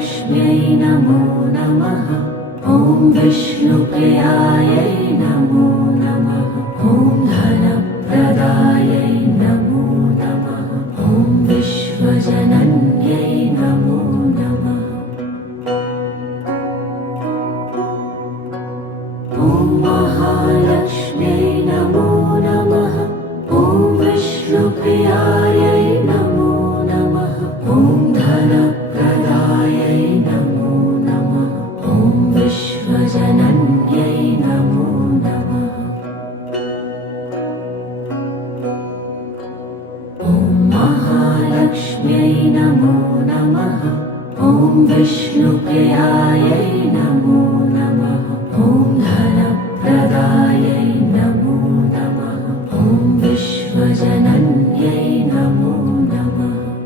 महालक्ष्म्यै नमो नमः। ॐ विष्णुप्रियायै नमो नमः। ॐ धनप्रदायै नमो नमः। ॐ विश्वजनन्यै नमो नमः। ॐ महालक्ष्म्यै नमो नमः। ॐ विष्णुप्रियायै नमो नमः। ॐ धनप्रदायै नमो नमः। ॐ विश्वजनन्यै नमो नमः। ॐ महालक्ष्म्यै नमो नमः। ॐ विष्णुप्रियायै नमो नमः। ॐ धनप्रदायै